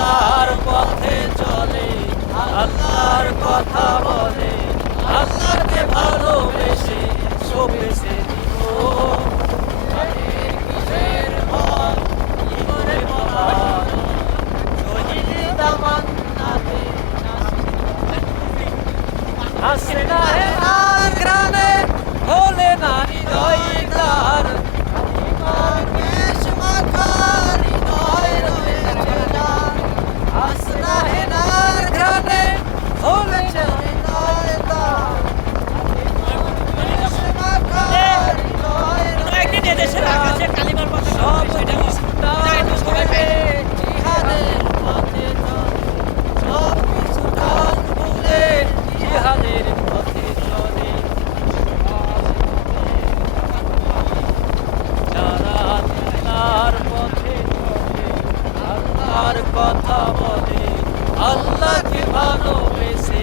আল্লাহর পথে চলে, আল্লাহর কথা বলে, আল্লাহকে ভালোবেসে সবেসে দিব। কিসের ভয়, কি করে পলায়ন, শহীদ তামান্নাতে হাসে না হে আর গ্রামে, ভোলে না হৃদয় তার। ইমার বেশ মাখা হৃদয় রয়েছে যার, হাসে না হে আর গ্রামে, ভোলে না হৃদয় তার। বেশ মাখা হৃদয় রয়েছে যার, সব কিছুটা ছেড়ে জিহাদের পথে চলে, সব কিছুটা ভুলে জিহাদের পথে চলে। যারা আল্লাহর পথে চলে, আল্লাহর কথা বলে, আল্লাহকে ভালোবেসে